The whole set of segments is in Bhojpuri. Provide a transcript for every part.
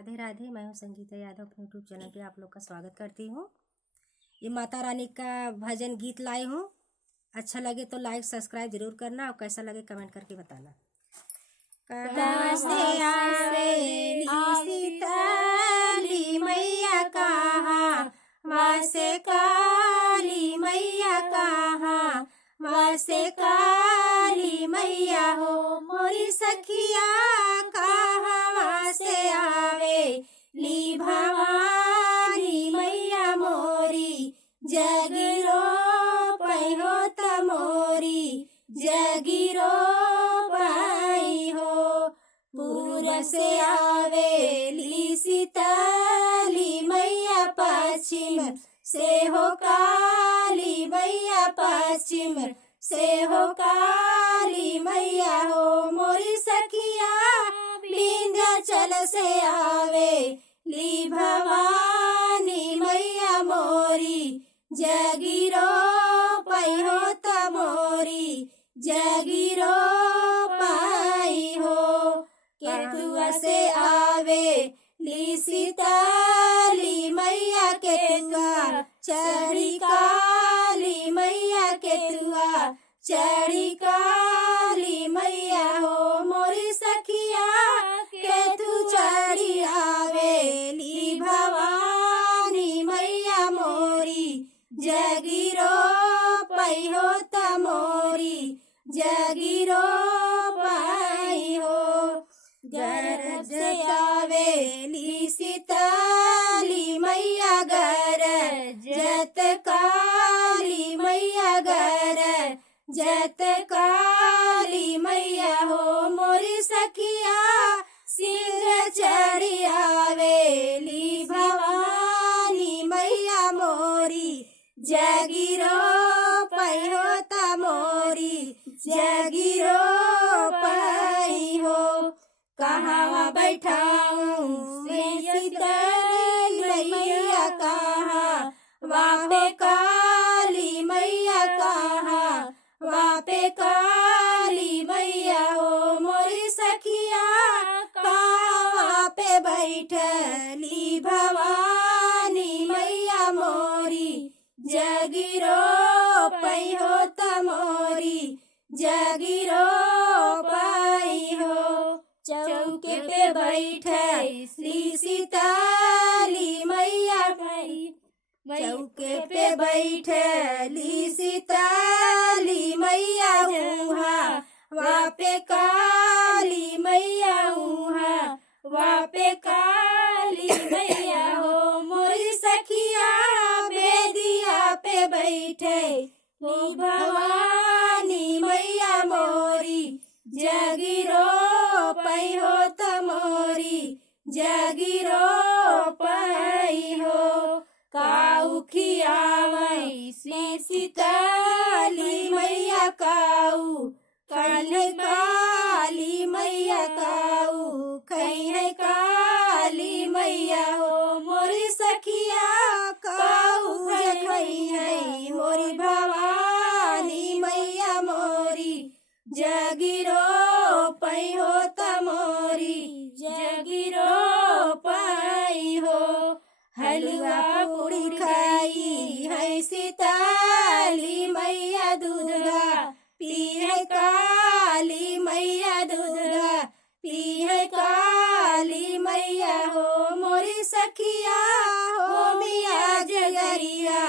राधे राधे। मैं हूँ संगीता यादव, अपने यूट्यूब चैनल पे आप लोग का स्वागत करती हूँ। ये माता रानी का भजन गीत लाई हूँ। अच्छा लगे तो लाइक सब्सक्राइब जरूर करना और कैसा लगे कमेंट करके बताना। कहाँ से आवेली सीताली मैया, कहाँ माँ से काली मैया, कहाँ माँ से काली मैया हो मोरी सखिया, कहाँ से आवे ली भवानी मैया मोरी, जगिरो पैहो तमोरी, जगिरो पाई हो। पूर्व से आवेली सीताली मैया, पश्चिम से हो काली मैया, पश्चिम से हो काली मैया हो मोरी सखिया, विंध्याचल से आवे ली भवानी मैया मोरी, जगिरो पैहो तमोरी, जगिरो पाई हो। केतुआ से आवे ली सीताली मैया, केतुआ चढ़ी काली मैया, केतुआ चढ़ी काली मैया हो मोरी सखिया, केतु चढ़ी आवे ली भवानी मैया मोरी, जगिरो पैहो तमोरी, जगिरो पाई हो। गरज से आवेली सीताली मैया, गरजत काली मैया, गरजत काली मैया हो मोरी सखिया, सिर चढ़ी आवेली भवानी मैया मोरी, जगिरो पैहो तमोरी, जगिरो पाई हो। कहाँ बैठाऊं सीताली मैया, कहाँ वापे काली मैया, कहाँ वापे काली मैया हो मोरी सखिया, कहाँ पे बैठली भवानी मैया मोरी, जगिरो पैहो तमोरी, जगिरो पाई हो। चौके पे बैठली सीताली मैया, चौके पे बैठली सीताली मैया, उहाँ वापे काली मैया, उहाँ वापे काली मैया हो मोरी सखिया, बेदिया पे बैठे भवानी मैया मोरी, जगिरो पैहो तमोरी, जगिरो पाई हो। काऊ खियावै से सीताली मैया, काऊ काली काली मैया, काऊ खै काली मैया हो मोरी सखिया, काऊ खै है मोरी भवानी मैया मोरी, जगिरो पैहो तमोरी, जगिरो पाई हो। हलवा पूरी खाई है सीताली मैया, दूधगा पी है काली मैया, दूधगा पी है काली मैया हो मोरी सखिया, हो मिया जगरिया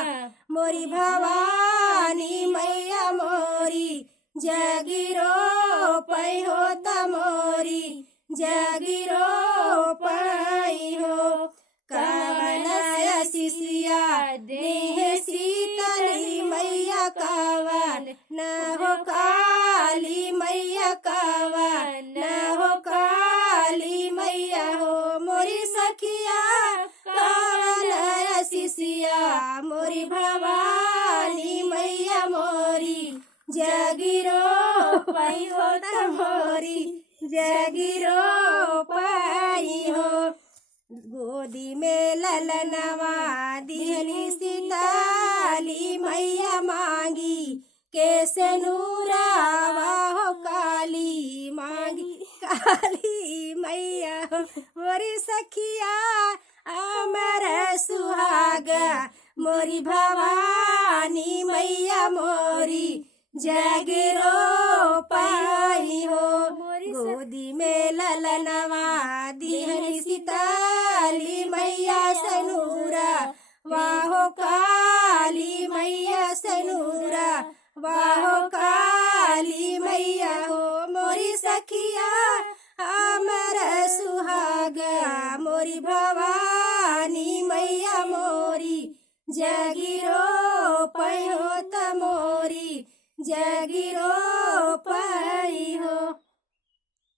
मोरी भवानी मैया मोरी, जगिरो पैहो तमोरी, जगिरो पाई हो। कावना शिष्या देह सीताली मैया, कावन न हो काली मैया, कावन न हो काली मैया हो मोरी सखिया, कावन शिष्या मोरी भवानी मैया मोरी, जगिरो पैहो तमोरी, जगिरो पाई हो। गोदी में ललनवा दिहनी सीताली मैया, मांगी कैसे नूरावा हो काली, मांगी काली मैया हो मोरी सखिया अमर सुहागा मोरी भवानी मैया मोरी जगरो पाई हो गोदी में ललनवा दिहरी सीताली मैया सनूरा वाहो काली मैया सनूरा वाहो काली मैया हो मोरी सखिया अमर सुहागा मोरी भवानी मैया मोरी जगिरो पई हो त मोरी जगिरो पई हो।